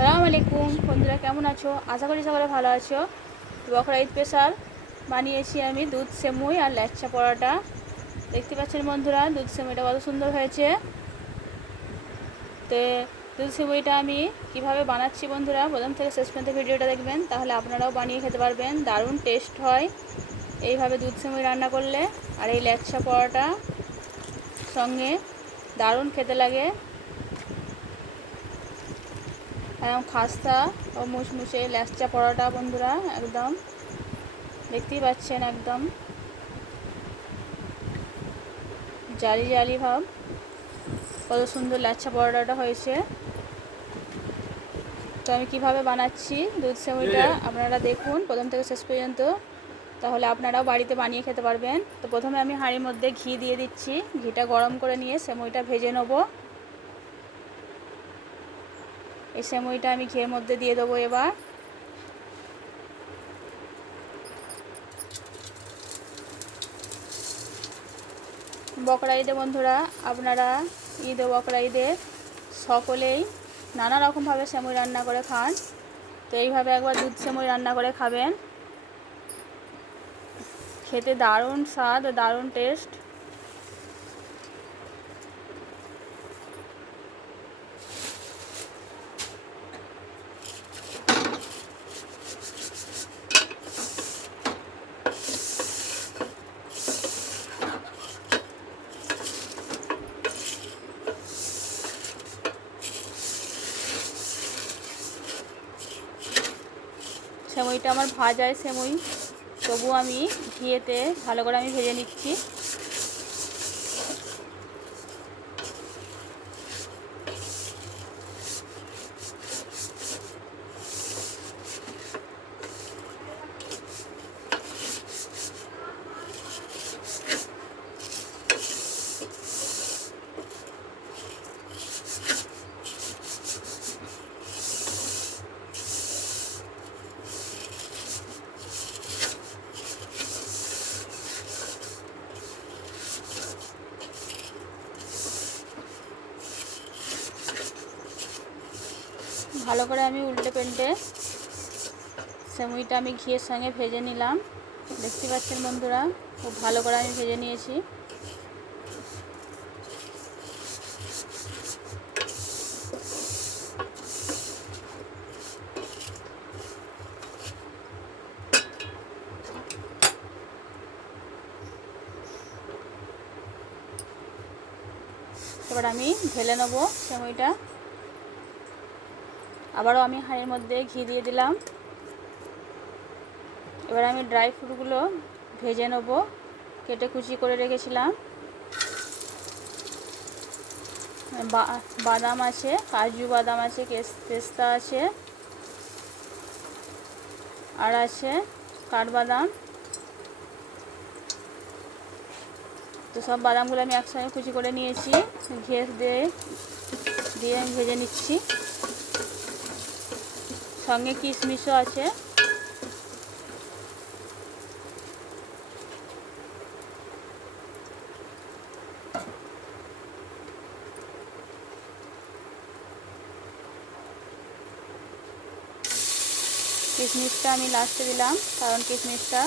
আসসালামু আলাইকুম বন্ধুরা, কেমন আছো? আশা করি সকলে ভালো আছো। বকরা ঈদ স্পেশাল বানিয়েছি আমি দুধ সেমুই আর ল্যাচ্চা পরোটা। দেখতে পাচ্ছেন বন্ধুরা, দুধ সেমুইটা কত সুন্দর হয়েছে। তো দুধ সেমুইটা আমি কিভাবে বানাচ্ছি বন্ধুরা, প্রথম থেকে শেষ পর্যন্ত ভিডিওটা দেখবেন, তাহলে আপনারাও বানিয়ে খেতে পারবেন। দারুণ টেস্ট হয় এইভাবে দুধ সেমুই রান্না করলে। আর এই ল্যাচ্চা পরোটা সঙ্গে দারুণ খেতে লাগে, একদম খাস্তা ও মুচমুচে ল্যাচ্চা পরোটা বন্ধুরা। একদম দেখতেই পাচ্ছেন, একদম জালি জালি ভাব, কত সুন্দর ল্যাচ্চা পরোটাটা হয়েছে। তো আমি কিভাবে বানাচ্ছি দুধ সেমুইটা আপনারা দেখুন প্রথম থেকে শেষ পর্যন্ত, তাহলে আপনারাও বাড়িতে বানিয়ে খেতে পারবেন। তো প্রথমে আমি হাঁড়ির মধ্যে ঘি দিয়ে দিচ্ছি। ঘিটা গরম করে নিয়ে সেমুইটা ভেজে নেব। এই সেমুইটা আমি ঘিয়ের মধ্যে দিয়ে দেবো এবার। বকরা ঈদে বন্ধুরা, আপনারা বকরা ঈদে সকলেই নানা রকমভাবে সেমুই রান্না করে খান। তো এইভাবে একবার দুধ সেমুই রান্না করে খাবেন, খেতে দারুণ স্বাদ ও দারুণ টেস্ট। সেমুইটা আমার ভাজায় সেমুই, তবু আমি ঘিয়েতে ভালো করে আমি ভেজে নিচ্ছি। ভালো করে আমি উল্টে পাল্টে সেমুইটা আমি ঘিয়ের সঙ্গে ভেজে নিলাম। দেখতে পাচ্ছেন বন্ধুরা, খুব ভালো করে আমি ভেজে নিয়েছি। এবার আমি ঢেলে নেব সেমুইটা। আবারও আমি হাঁড়ির মধ্যে ঘি দিয়ে দিলাম। এবার আমি ড্রাই ফ্রুটগুলো ভেজে নেব, কেটে কুচি করে রেখেছিলাম। বাদাম আছে, কাজু বাদাম আছে, পেস্তা আছে, আর আছে কাঠবাদাম। তো সব বাদামগুলো আমি একসঙ্গে কুচি করে নিয়েছি, ঘি দিয়ে আমি ভেজে নিচ্ছি। সঙ্গে কিশমিশও আছে। কিশমিশটা আমি লাস্টে দিলাম, কারণ কিশমিশটা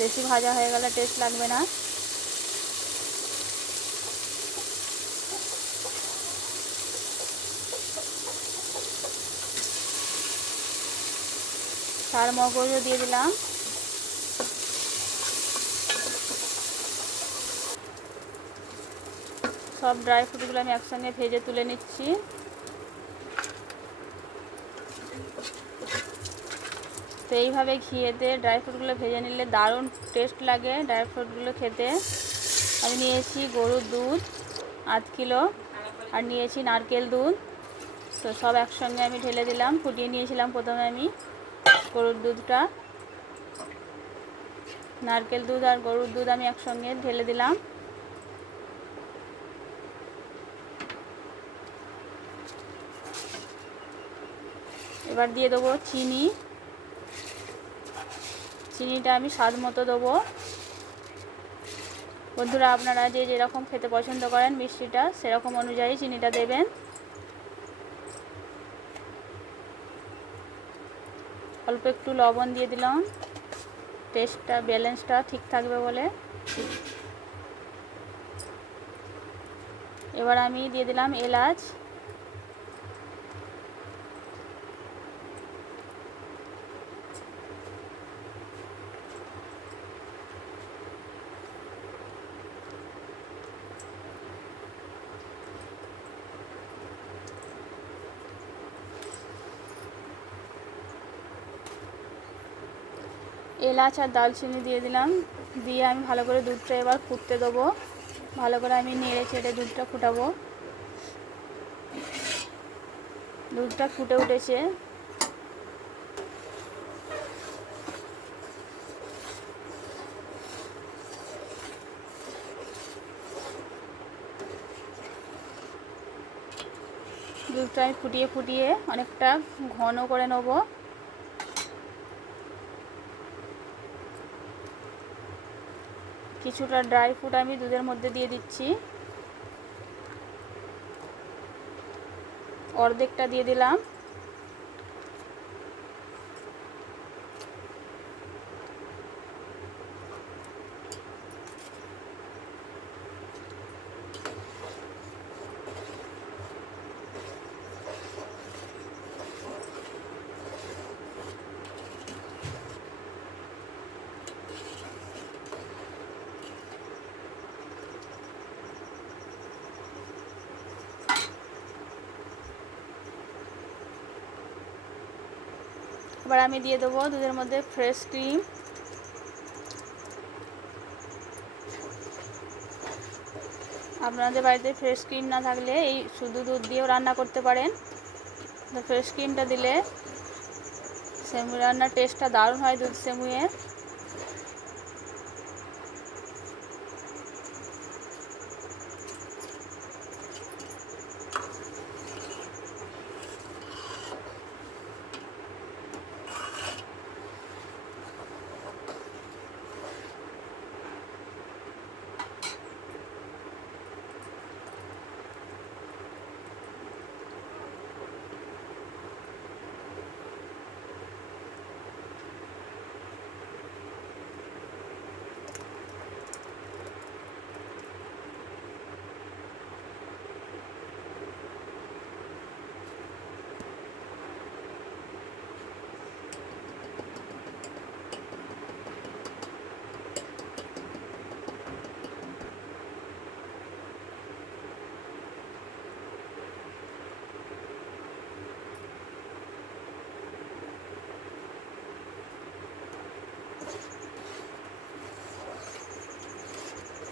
বেশি ভাজা হয়ে গেলে টেস্ট লাগবে না। চার মগজও দিয়ে দিলাম। সব ড্রাই ফ্রুটগুলো আমি একসঙ্গে ভেজে তুলে নিচ্ছি। তো এইভাবে ঘিয়েতে ড্রাই ফ্রুটগুলো ভেজে নিলে দারুণ টেস্ট লাগে ড্রাই ফ্রুটগুলো খেতে। আমি নিয়েছি গরুর দুধ 8 কিলো, আর নিয়েছি নারকেল দুধ। তো সব একসঙ্গে আমি ঢেলে দিলাম। ফুটিয়ে নিয়েছিলাম প্রথমে আমি গরুর দুধটা। নারকেল দুধ আর গরুর দুধ আমি একসঙ্গে ঢেলে দিলাম। এবার দিয়ে দেবো চিনি। চিনিটা আমি স্বাদ মতো দেবো। বন্ধুরা, আপনারা যে যেরকম খেতে পছন্দ করেন মিষ্টিটা, সেরকম অনুযায়ী চিনিটা দেবেন। অল্প একটু লবণ দিয়ে দিলাম, টেস্টটা ব্যালেন্সটা ঠিক থাকবে বলে। এবার আমি দিয়ে দিলাম এলাচ, এলাচ আর দারচিনি দিয়ে দিলাম, দিয়ে আমি ভালো করে দুধটা এবার ফুটতে দেবো। ভালো করে আমি নেড়ে চেড়ে দুধটা ফুটাবো। দুধটা ফুটে উঠেছে, দুধটা আমি ফুটিয়ে ফুটিয়ে অনেকটা ঘন করে নেব। কিছুটা ড্রাই ফ্রুট আমি দুধের মধ্যে দিয়ে দিচ্ছি, অর্ধেকটা দিয়ে দিলাম। এবার আমি দিয়ে দেবো দুধের মধ্যে ফ্রেশ ক্রিম। আপনাদের বাড়িতে ফ্রেশ ক্রিম না থাকলে এই শুধু দুধ দিয়েও রান্না করতে পারেন। তো ফ্রেশ ক্রিমটা দিলে সেমুই রান্নার টেস্টটা দারুণ হয় দুধ সেমুইয়ের।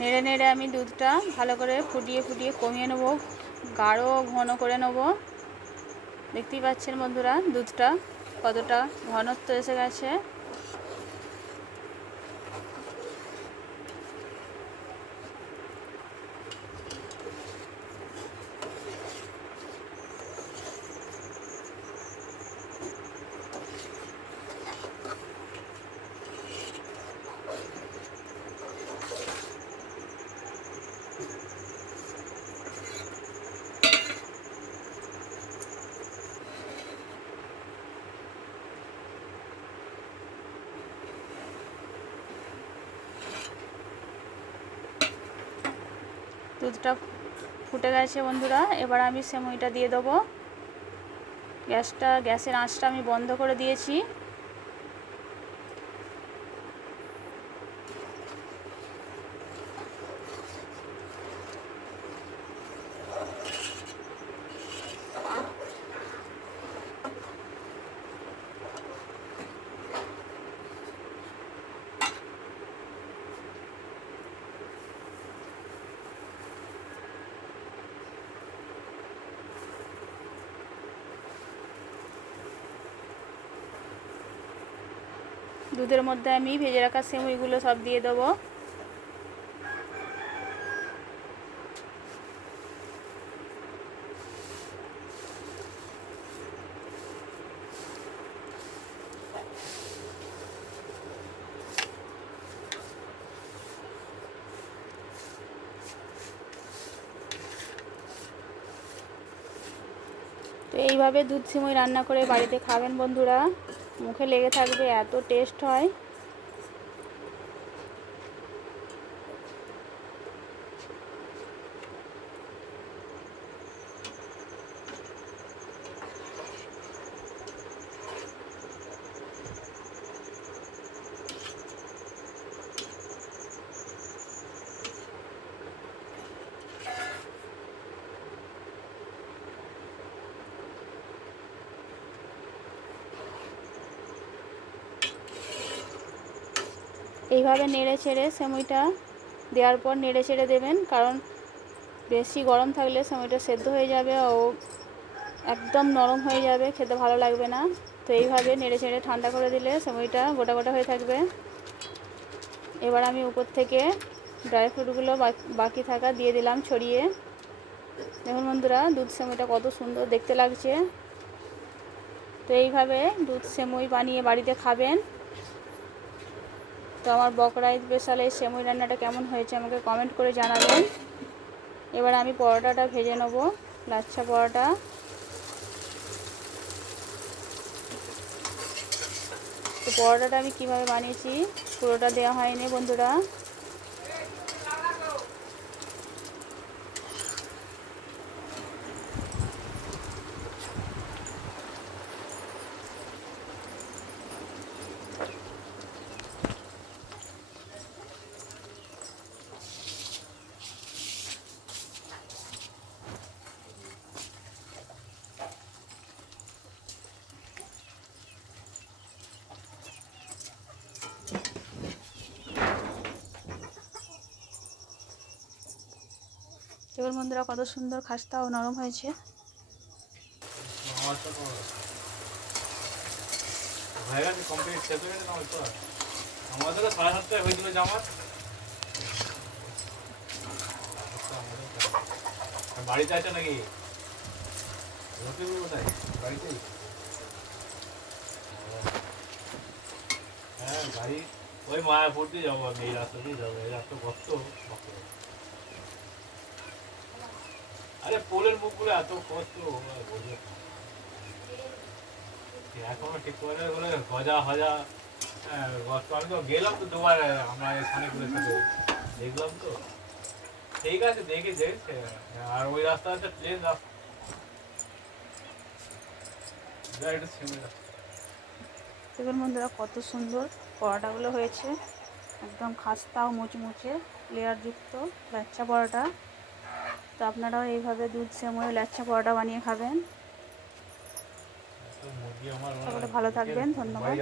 নেড়ে নেড়ে আমি দুধটা ভালো করে ফুটিয়ে ফুটিয়ে কমিয়ে নেবো, গাঢ় ঘন করে নেব। দেখতেই পাচ্ছেন বন্ধুরা দুধটা কতটা ঘনত্ব এসে গেছে। দুধটা ফুটে গেছে বন্ধুরা, এবার আমি সেমুইটা দিয়ে দেবো। গ্যাসের আঁচটা আমি বন্ধ করে দিয়েছি। দুধের মধ্যে আমি ভেজে রাখা সেমুইগুলো সব দিয়ে দেবো। তো এইভাবে দুধ সেমুই রান্না করে বাড়িতে খাবেন বন্ধুরা। মুখে লেগে থাকবে, এত টেস্ট হয়। এইভাবে নেড়ে ছেড়ে সেমুইটা দেওয়ার পর নেড়ে ছেড়ে দেবেন, কারণ বেশি গরম থাকলে সেমুইটা সেদ্ধ হয়ে যাবে ও একদম নরম হয়ে যাবে, খেতে ভালো লাগবে না। তো এইভাবে নেড়ে ছেড়ে ঠান্ডা করে দিলে সেমুইটা গোটা গোটা হয়ে থাকবে। এবার আমি উপর থেকে ড্রাই ফ্রুটগুলো বাকি থাকা দিয়ে দিলাম ছড়িয়ে। দেখুন বন্ধুরা, দুধ সেমুইটা কত সুন্দর দেখতে লাগছে। তো এইভাবে দুধ সেমুই বানিয়ে বাড়িতে খাবেন। তো আমার বকরা স্পেশাল এই সেমুই রান্নাটা কেমন হয়েছে আমাকে কমেন্ট করে জানাবেন। এবার আমি পরোটাটা ভেজে নেব, লাচ্ছা পরোটা। তো পরোটাটা আমি কিভাবে বানিয়েছি পুরোটা দেওয়া হয়নি বন্ধুরা। এবার বন্ধুরা কত সুন্দর খাস্তা ও নরম হয়েছে। আমাদের 7:30 হয়েছিল জামাত। বাড়িতে আছে নাকি? কোথায়? বাড়িতেই। হ্যাঁ, গাড়ি ওই মায়াপুর দিয়ে যাবো, আমি এই রাস্তা দিয়ে যাবো। এই রাস্তা কত, আরে পোলের মুখগুলো এত কষ্ট বলবে। এখনো ঠিক করে বলে গজা হজা। আমি তো গেলাম তো দুবার, আমরা এখানে ঘুরে সাথে দেখলাম তো। ঠিক আছে, দেখি দেখছে। আর ওই রাস্তা হচ্ছে প্লেন রাস্তা। দেখুন বন্ধুরা কত সুন্দর পরোটাগুলো হয়েছে, একদম খাস্তা ও মুচমুচে লেয়ারযুক্ত লাচ্ছা পরোটা। তো আপনারাও এইভাবে দুধ সেমুই লাচ্ছা পরোটা বানিয়ে খাবেন। সকলে ভালো থাকবেন, ধন্যবাদ।